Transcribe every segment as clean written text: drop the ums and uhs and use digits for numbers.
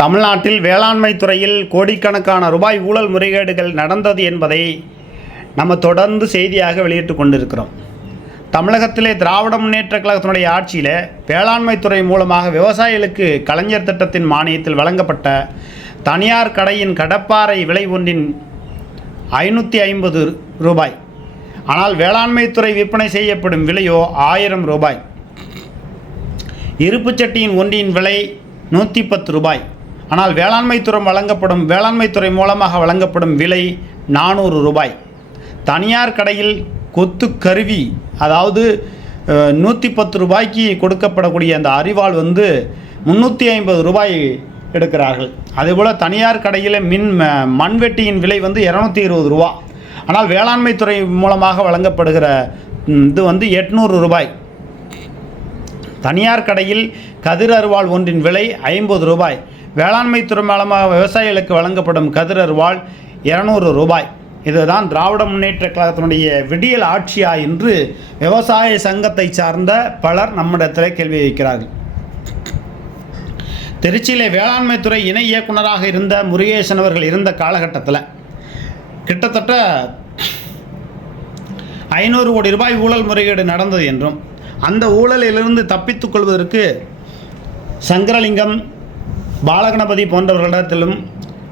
தமிழ்நாட்டில் வேளாண்மை துறையில் கோடிக்கணக்கான ரூபாய் ஊழல் முறைகேடுகள் நடந்தது என்பதை நம்ம தொடர்ந்து செய்தியாக வெளியிட்டு கொண்டிருக்கிறோம். தமிழகத்திலே திராவிட முன்னேற்ற கழகத்தினுடைய ஆட்சியில் வேளாண்மை துறை மூலமாக விவசாயிகளுக்கு கலைஞர் திட்டத்தின் மானியத்தில் வழங்கப்பட்ட தனியார் கடையின் கடப்பாறை விலை ஒன்றின் 550 ரூபாய். ஆனால் வேளாண்மை துறை விற்பனை செய்யப்படும் விலையோ 1000 ரூபாய். இருப்புச் சட்டியின் ஒன்றின் விலை 110 ரூபாய். ஆனால் வேளாண்மை துறை மூலமாக வழங்கப்படும் விலை 400 ரூபாய். தனியார் கடையில் கொத்து கருவி, அதாவது 110 ரூபாய்க்கு கொடுக்கப்படக்கூடிய அந்த அரிவாள் 350 ரூபாய் எடுக்கிறார்கள். அதேபோல் தனியார் கடையில் மண்வெட்டியின் விலை 220 ரூபா. ஆனால் வேளாண்மை துறை மூலமாக வழங்கப்படுகிற இது 800 ரூபாய். தனியார் கடையில் கதிர் அரிவாள் ஒன்றின் விலை 50 ரூபாய். வேளாண்மை துறை மூலமாக விவசாயிகளுக்கு வழங்கப்படும் கதிர் அரிவாள் 200 ரூபாய். இதுதான் திராவிட முன்னேற்ற கழகத்தினுடைய விடியல் ஆட்சியா என்று விவசாய சங்கத்தை சார்ந்த பலர் நம்மிடத்தில் கேள்வி வைக்கிறார்கள். திருச்சியிலே வேளாண்மை துறை இணை இயக்குநராக இருந்த முருகேசன் அவர்கள் இருந்த காலகட்டத்தில் கிட்டத்தட்ட 500 கோடி ரூபாய் ஊழல் முறைகேடு நடந்தது என்றும், அந்த ஊழலிலிருந்து தப்பித்துக் கொள்வதற்கு சங்கரலிங்கம், பாலகணபதி போன்றவர்களிடத்திலும்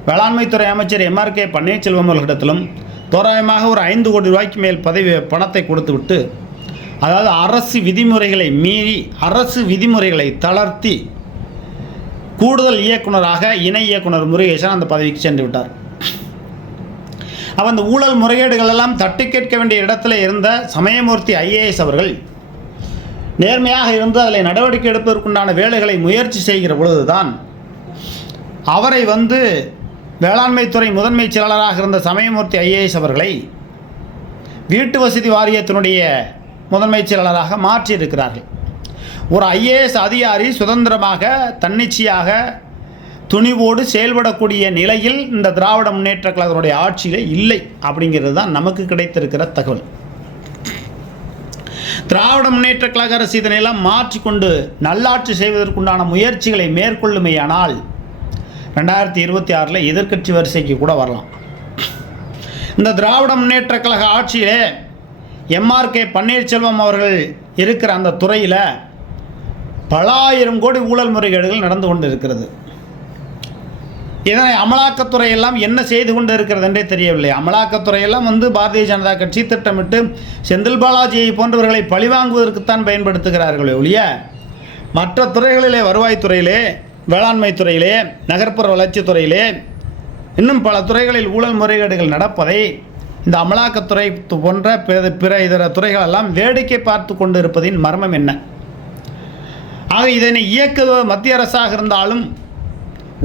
வேளாண்மைத்துறை அமைச்சர் MRK பன்னீர்செல்வம் அவர்களிடத்திலும் தோராயமாக ஒரு 5 கோடி ரூபாய்க்கு மேல் பணத்தை கொடுத்துவிட்டு, அதாவது அரசு விதிமுறைகளை மீறி, அரசு விதிமுறைகளை தளர்த்தி கூடுதல் இயக்குநராக இணை இயக்குனர் முருகேசன் அந்த பதவிக்கு சென்று விட்டார். அந்த ஊழல் முறைகேடுகள் எல்லாம் தட்டி கேட்க வேண்டிய இடத்துல இருந்த சமயமூர்த்தி IAS அவர்கள் நேர்மையாக இருந்து அதில் நடவடிக்கை எடுப்பதற்குண்டான வேலைகளை முயற்சி செய்கிற பொழுதுதான் அவரை வேளாண்மைத்துறை முதன்மை செயலாளராக இருந்த சமயமூர்த்தி IAS அவர்களை வீட்டு வசதி வாரியத்தினுடைய முதன்மை செயலாளராக மாற்றியிருக்கிறார்கள். ஒரு IAS அதிகாரி சுதந்திரமாக தன்னிச்சையாக துணிவோடு செயல்படக்கூடிய நிலையில் இந்த திராவிட முன்னேற்ற கழகத்தினுடைய ஆட்சியில் இல்லை அப்படிங்கிறது தான் நமக்கு கிடைத்திருக்கிற தகவல். திராவிட முன்னேற்ற கழக அரசு இதனையெல்லாம் மாற்றிக்கொண்டு நல்லாட்சி செய்வதற்குண்டான முயற்சிகளை மேற்கொள்ளுமையானால் 2026 எதிர்க்கட்சி வரிசைக்கு கூட வரலாம். இந்த திராவிட முன்னேற்ற கழக ஆட்சியிலே MRK பன்னீர்செல்வம் அவர்கள் இருக்கிற அந்த துறையில் பல ஆயிரம் கோடி ஊழல் முறைகேடுகள் நடந்து கொண்டு இருக்கிறது. இதனை அமலாக்கத்துறையெல்லாம் என்ன செய்து கொண்டு இருக்கிறது என்றே தெரியவில்லை. அமலாக்கத்துறையெல்லாம் பாரதிய ஜனதா கட்சி திட்டமிட்டு செந்தில் பாலாஜியை போன்றவர்களை பழிவாங்குவதற்குத்தான் பயன்படுத்துகிறார்களே ஒழிய மற்ற துறைகளிலே, வருவாய்த்துறையிலே, வேளாண்மை துறையிலே, நகர்ப்புற வளர்ச்சித்துறையிலே, இன்னும் பல துறைகளில் ஊழல் முறைகேடுகள் நடப்பதை இந்த அமலாக்கத்துறை போன்ற பிற இதர துறைகளெல்லாம் வேடிக்கை பார்த்து கொண்டு இருப்பதின் மர்மம் என்ன? ஆக இதனை இயக்குவ மத்திய அரசாக இருந்தாலும்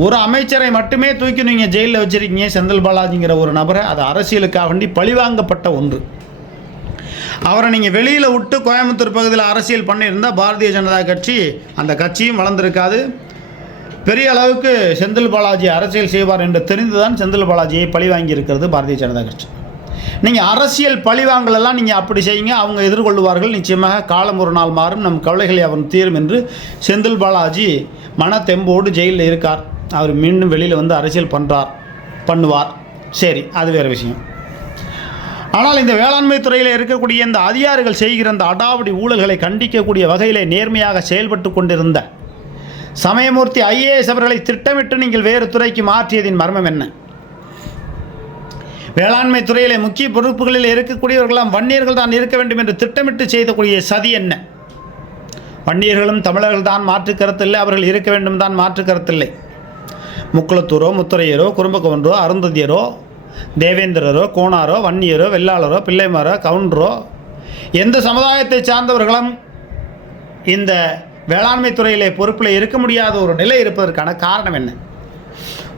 ஒரு அமைச்சரை மட்டுமே தூக்கி நீங்கள் ஜெயிலில் வச்சுருக்கீங்க, செந்தில் பாலாஜிங்கிற ஒரு நபரை. அது அரசியலுக்காக வேண்டி பழிவாங்கப்பட்ட ஒன்று. அவரை நீங்கள் வெளியில் விட்டு கோயம்புத்தூர் பகுதியில் அரசியல் பண்ணியிருந்தால் பாரதிய ஜனதா கட்சி, அந்த கட்சியும் வளர்ந்துருக்காது. பெரிய அளவுக்கு செந்தில் பாலாஜி அரசியல் செய்வார் என்று தெரிந்துதான் செந்தில் பாலாஜியை பழிவாங்கி இருக்கிறது பாரதிய ஜனதா கட்சி. நீங்கள் அரசியல் பழிவாங்கலெல்லாம் நீங்கள் அப்படி செய்யுங்க, அவங்க எதிர்கொள்வார்கள். நிச்சயமாக காலம் ஒரு நாள் மாறும், நம் கவலைகளை அவன் தீரும் என்று செந்தில் பாலாஜி மனத்தெம்போடு ஜெயிலில் இருக்கார். அவர் மீண்டும் வெளியில் அரசியல் பண்ணுவார். சரி, அது வேறு விஷயம். ஆனால் இந்த வேளாண்மை துறையில் இருக்கக்கூடிய இந்த அதிகாரிகள் செய்கிற இந்த அடாவடி ஊழல்களை கண்டிக்கக்கூடிய வகையிலே நேர்மையாக செயல்பட்டு கொண்டிருந்த சமயமூர்த்தி IAS அவர்களை திட்டமிட்டு நீங்கள் வேறு துறைக்கு மாற்றியதின் மர்மம் என்ன? வேளாண்மை துறையிலே முக்கிய பொறுப்புகளில் இருக்கக்கூடியவர்களாம் வன்னியர்கள் தான் இருக்க வேண்டும் என்று திட்டமிட்டு செய்தக்கூடிய சதி என்ன? வன்னியர்களும் தமிழர்கள் தான் மாற்று கருத்தில்லை, அவர்கள் இருக்க வேண்டும் தான் மாற்று கருத்தில்லை. முக்குளத்தூரோ, முத்துரையரோ, குறும்பகவன்றோ, அருந்ததியரோ, தேவேந்திரரோ, கோணாரோ, வன்னியரோ, வெள்ளாளரோ, பிள்ளைமாரோ, கவுண்டரோ, எந்த சமுதாயத்தை சார்ந்தவர்களும் இந்த வேளாண்மை துறையிலே பொறுப்பில் இருக்க முடியாத ஒரு நிலை இருப்பதற்கான காரணம் என்ன?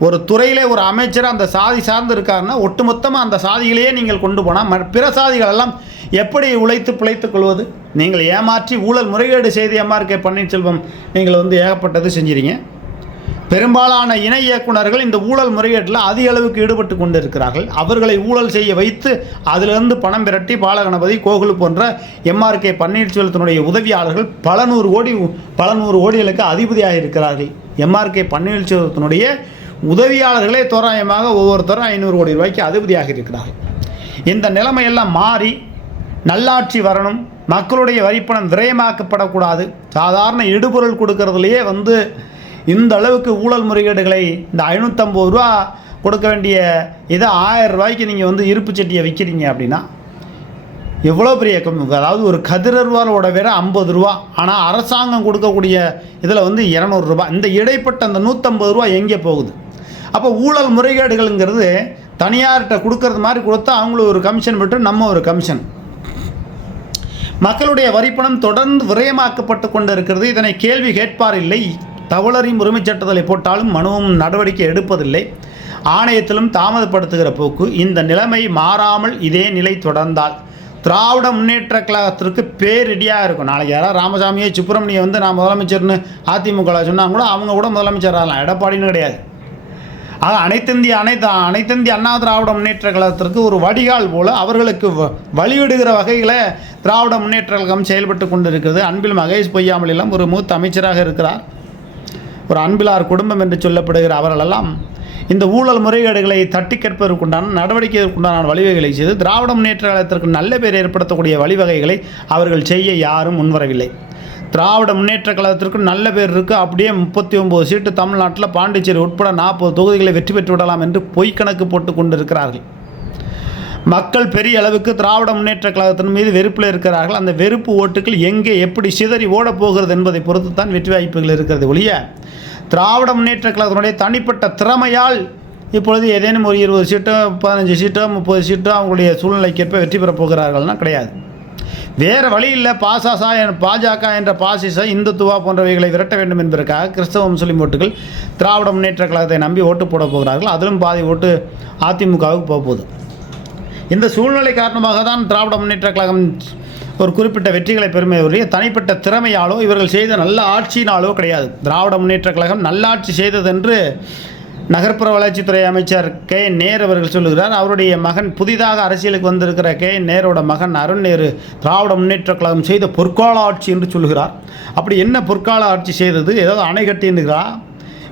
ஒரு துறையிலே ஒரு அமைச்சர் அந்த சாதி சார்ந்து இருக்காருன்னா ஒட்டுமொத்தமாக அந்த சாதிகளையே நீங்கள் கொண்டு போனால் பிற சாதிகளெல்லாம் எப்படி உழைத்து பிழைத்துக் கொள்வது? நீங்கள் ஏமாற்றி ஊழல் முறைகேடு செய்து MRK பன்னீர்செல்வம் நீங்கள் ஏகப்பட்டது செஞ்சிருங்க. பெரும்பாலான இணை இயக்குநர்கள் இந்த ஊழல் முறைகேட்டில் அதிக அளவுக்கு ஈடுபட்டு கொண்டு இருக்கிறார்கள். அவர்களை ஊழல் செய்ய வைத்து அதிலிருந்து பணம் பிரட்டி பாலகணபதி, கோகுல் போன்ற MRK பன்னீர்செல்வத்தினுடைய உதவியாளர்கள் பல நூறு கோடிகளுக்கு அதிபதியாக இருக்கிறார்கள். எம்ஆர்கே பன்னீர்செல்வத்தினுடைய உதவியாளர்களே தோராயமாக ஒவ்வொருத்தரும் 500 கோடி ரூபாய்க்கு அதிபதியாக இருக்கிறார்கள். இந்த நிலைமையெல்லாம் மாறி நல்லாட்சி வரணும், மக்களுடைய வரிப்பணம் விரயமாக்கப்படக்கூடாது. சாதாரண இடுபொருள் கொடுக்கறதுலையே இந்த அளவுக்கு ஊழல் முறைகேடுகளை இந்த 550 ரூபா கொடுக்க வேண்டிய இதை 1000 ரூபாய்க்கு நீங்கள் இருப்பு சட்டியை விற்கிறீங்க அப்படின்னா எவ்வளோ பெரிய அதாவது ஒரு கதிரர்வாலோட விட 50 ரூபா. ஆனால் அரசாங்கம் கொடுக்கக்கூடிய இதில் 200 ரூபா. இந்த இடைப்பட்ட அந்த 150 ரூபா எங்கே போகுது? அப்போ ஊழல் முறைகேடுகள்ங்கிறது தனியார்கிட்ட கொடுக்கறது மாதிரி கொடுத்தா அவங்களும் ஒரு கமிஷன் பெற்று நம்ம ஒரு கமிஷன். மக்களுடைய வரிப்பணம் தொடர்ந்து விரயமாக்கப்பட்டு கொண்டு இருக்கிறது. இதனை கேள்வி கேட்பார் இல்லை. தவளறியும் உரிமைச் சட்டத்தை போட்டாலும் மனுவும் நடவடிக்கை எடுப்பதில்லை. ஆணையத்திலும் தாமதப்படுத்துகிற போக்கு. இந்த நிலைமை மாறாமல் இதே நிலை தொடர்ந்தால் திராவிட முன்னேற்ற கழகத்திற்கு பேரிடியாக இருக்கும். நாளைக்கு யாராவது ராமசாமியை சுப்பிரமணியை நான் முதலமைச்சர்னு அதிமுக சொன்னால் கூட அவங்க கூட முதலமைச்சர் ஆகலாம், எடப்பாடின்னு கிடையாது. அது அனைத்திந்திய அண்ணா திராவிட முன்னேற்ற கழகத்திற்கு ஒரு வடிகால் போல் அவர்களுக்கு வழிவிடுகிற வகையில் திராவிட முன்னேற்ற கழகம் செயல்பட்டு கொண்டு இருக்கிறது. அன்பில் மகேஷ் பொய்யாமொழியெல்லாம் ஒரு மூத்த அமைச்சராக இருக்கிறார். ஒரு அன்பிலார் குடும்பம் என்று சொல்லப்படுகிற அவர்களெல்லாம் இந்த ஊழல் முறைகேடுகளை தட்டி கேட்பதற்குண்டான நடவடிக்கைகளுக்குண்டான வழிவகைகளை செய்து திராவிட முன்னேற்ற கழகத்திற்கு நல்ல பேர் ஏற்படுத்தக்கூடிய வழிவகைகளை அவர்கள் செய்ய யாரும் முன்வரவில்லை. திராவிட முன்னேற்ற கழகத்திற்கு நல்ல பேர் இருக்குது, அப்படியே 39 சீட்டு தமிழ்நாட்டில் பாண்டிச்சேரி உட்பட 40 தொகுதிகளை வெற்றி பெற்று விடலாம் என்று பொய்க்கணக்கு போட்டு கொண்டிருக்கிறார்கள். மக்கள் பெரிய அளவுக்கு திராவிட முன்னேற்ற கழகத்தின் மீது வெறுப்பில் இருக்கிறார்கள். அந்த வெறுப்பு ஓட்டுகள் எங்கே எப்படி சிதறி ஓடப் போகிறது என்பதை பொறுத்து தான் வெற்றி வாய்ப்புகள் இருக்கிறது ஒழிய திராவிட முன்னேற்ற கழகத்தினுடைய தனிப்பட்ட திறமையால் இப்பொழுது ஏதேனும் ஒரு 20 சீட்டோ 15 சீட்டோ 30 சீட்டோ அவங்களுடைய சூழ்நிலைக்கேற்ப வெற்றி பெறப் போகிறார்கள்னா கிடையாது. வேறு வழி இல்லை. பாஜக என்ற பாசிச இந்துத்துவா போன்றவைகளை விரட்ட வேண்டும் என்பதற்காக கிறிஸ்தவ முஸ்லீம் ஓட்டுகள் திராவிட முன்னேற்ற கழகத்தை நம்பி ஓட்டு போட போகிறார்கள். அதிலும் பாதி ஓட்டு அதிமுகவுக்கு போகுது. இந்த சூழ்நிலை காரணமாக தான் திராவிட முன்னேற்ற கழகம் ஒரு குறிப்பிட்ட வெற்றிகளை பெறுமையுடைய தனிப்பட்ட திறமையாலோ இவர்கள் செய்த நல்ல ஆட்சியினாலோ கிடையாது. திராவிட முன்னேற்ற கழகம் நல்லாட்சி செய்ததென்று நகர்ப்புற வளர்ச்சித்துறை அமைச்சர் கே நேரு அவர்கள் சொல்லுகிறார். அவருடைய மகன் புதிதாக அரசியலுக்கு வந்திருக்கிற கே நேரோட மகன் அருண் நேரு திராவிட முன்னேற்ற கழகம் செய்த பொற்கால ஆட்சி என்று சொல்லுகிறார். அப்படி என்ன பொற்கால ஆட்சி செய்தது? ஏதாவது அணை கட்டியிருக்கிறா?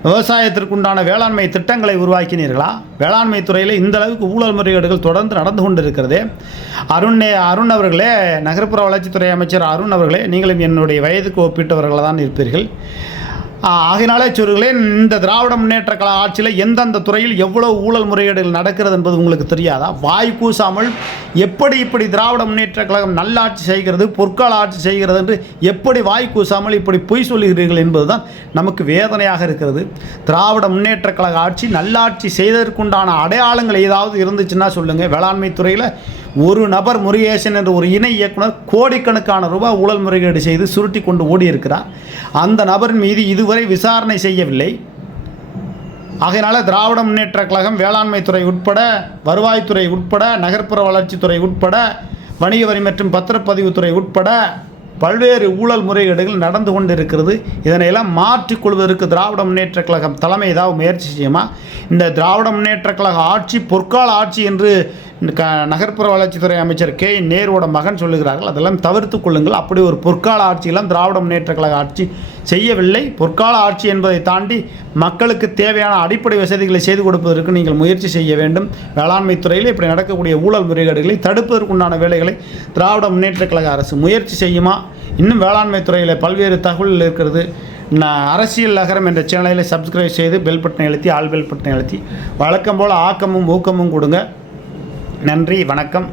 விவசாயத்திற்குண்டான வேளாண்மை திட்டங்களை உருவாக்கினீர்களா? வேளாண்மை துறையில் இந்த அளவுக்கு ஊழல் முறைகேடுகள் தொடர்ந்து நடந்து கொண்டிருக்கிறது. அருண் அவர்களே, நகர்ப்புற வளர்ச்சித்துறை அமைச்சர் அருண் அவர்களே, நீங்களும் என்னுடைய வயதுக்கு ஒப்பிட்டவர்களாக தான் இருப்பீர்கள். ஆகினாலே சொல்லுங்களேன், இந்த திராவிட முன்னேற்ற கழக ஆட்சியில் எந்தெந்த துறையில் எவ்வளவு ஊழல் முறைகேடுகள் நடக்கிறது என்பது உங்களுக்கு தெரியாதா? வாய் கூசாமல் இப்படி திராவிட முன்னேற்ற கழகம் நல்லாட்சி செய்கிறது, பொற்கால ஆட்சி செய்கிறது என்று எப்படி வாய் கூசாமல் இப்படி பொய் சொல்லுகிறீர்கள் என்பதுதான் நமக்கு வேதனையாக இருக்கிறது. திராவிட முன்னேற்ற கழக ஆட்சி நல்லாட்சி செய்வதற்குண்டான அடையாளங்கள் ஏதாவது இருந்துச்சுன்னா சொல்லுங்கள். வேளாண்மை துறையில் ஒரு நபர் முருகேசன் என்ற ஒரு இணை இயக்குனர் கோடிக்கணக்கான ரூபாய் ஊழல் முறைகேடு செய்து சுருட்டி கொண்டு ஓடியிருக்கிறார். அந்த நபரின் மீது இதுவரை விசாரணை செய்யவில்லை. ஆகையினால திராவிட முன்னேற்ற கழகம் வேளாண்மை துறை உட்பட, வருவாய்த்துறை உட்பட, நகர்ப்புற வளர்ச்சித்துறை உட்பட, வணிக வரி மற்றும் பத்திரப்பதிவுத்துறை உட்பட பல்வேறு ஊழல் முறைகேடுகள் நடந்து கொண்டிருக்கிறது. இதனையெல்லாம் மாற்றிக்கொள்வதற்கு திராவிட முன்னேற்ற கழகம் தலைமை ஏதாவது முயற்சி செய்யுமா? இந்த திராவிட முன்னேற்ற கழக ஆட்சி பொற்கால ஆட்சி என்று நகர்ப்புற வளர்ச்சித்துறை அமைச்சர் கே நேருவோட மகன் சொல்லுகிறார்கள். அதெல்லாம் தவிர்த்து கொள்ளுங்கள். அப்படி ஒரு பொற்கால ஆட்சியெல்லாம் திராவிட முன்னேற்ற கழக ஆட்சி செய்யவில்லை. பொற்கால ஆட்சி என்பதை தாண்டி மக்களுக்கு தேவையான அடிப்படை வசதிகளை செய்து கொடுப்பதற்கு நீங்கள் முயற்சி செய்ய வேண்டும். வேளாண்மை துறையில் இப்படி நடக்கக்கூடிய ஊழல் முறைகேடுகளை தடுப்பதற்குண்டான வேலைகளை திராவிட முன்னேற்ற கழக அரசு முயற்சி செய்யுமா? இன்னும் வேளாண்மை துறையில் பல்வேறு தகவல்கள் இருக்கிறது. அரசியல் நகரம் என்ற சேனலை சப்ஸ்கிரைப் செய்து பெல் பட்டனை அழுத்தி ஆல் பெல் பட்டனை அழுத்தி வழக்கம் போல் ஆக்கமும் ஊக்கமும் கொடுங்க. நன்றி, வணக்கம்.